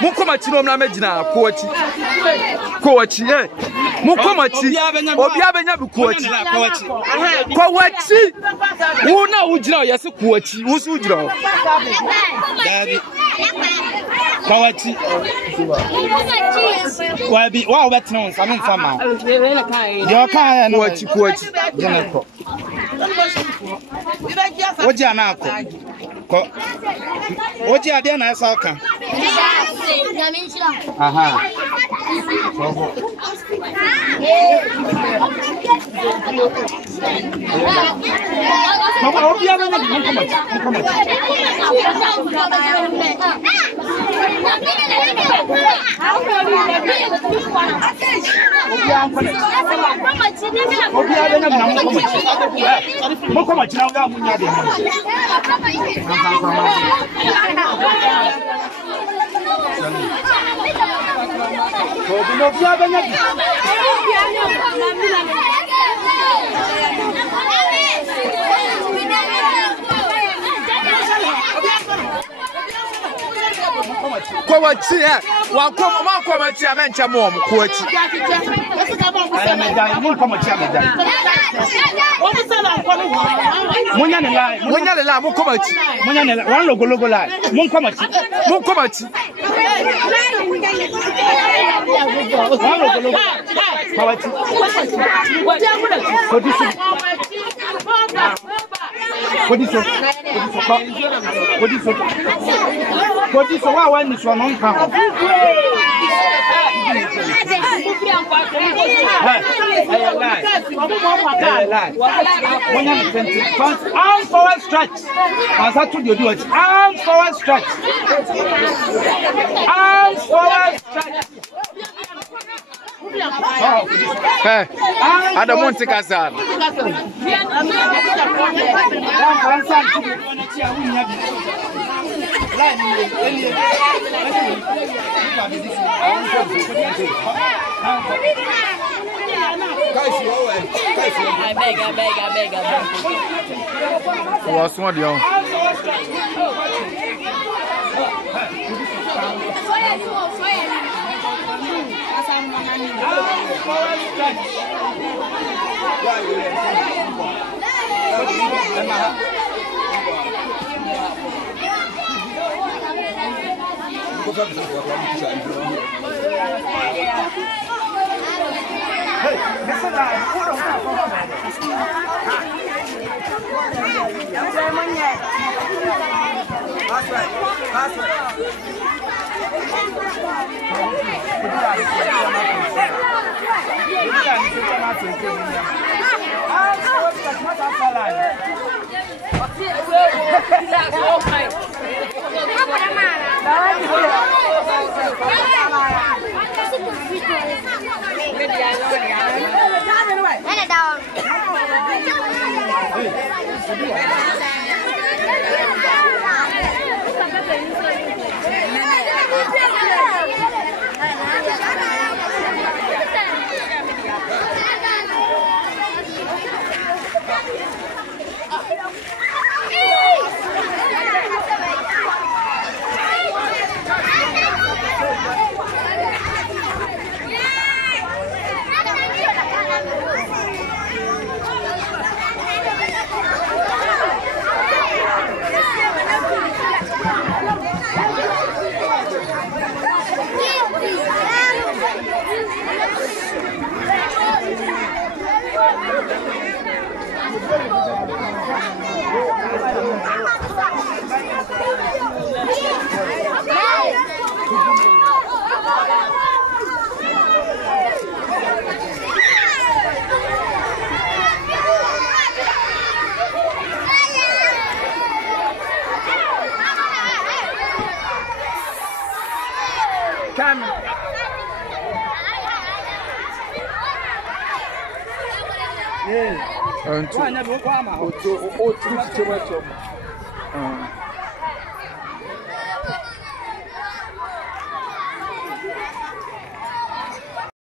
Mukomachi no na megina koachi eh mukomachi obi abenya bi koachi una ujira yesi koachi usu ujira dabi koachi wabi wa obetna on sanu fama de oka no koachi jeneko oji anako ko oji ade na esa oka aha mama obi ade na Kowachi eh wa kowachi amencha mo kowachi munya ne la mo kowachi munya ne la wan logo la mo kowachi Kodiso wa wani so no nka ho. Arm forward stretch. Asa to the do it. Arm forward stretch. Arm forward stretch. Hey, ada monte casar. I beg. What's one deal? Come. Yeah.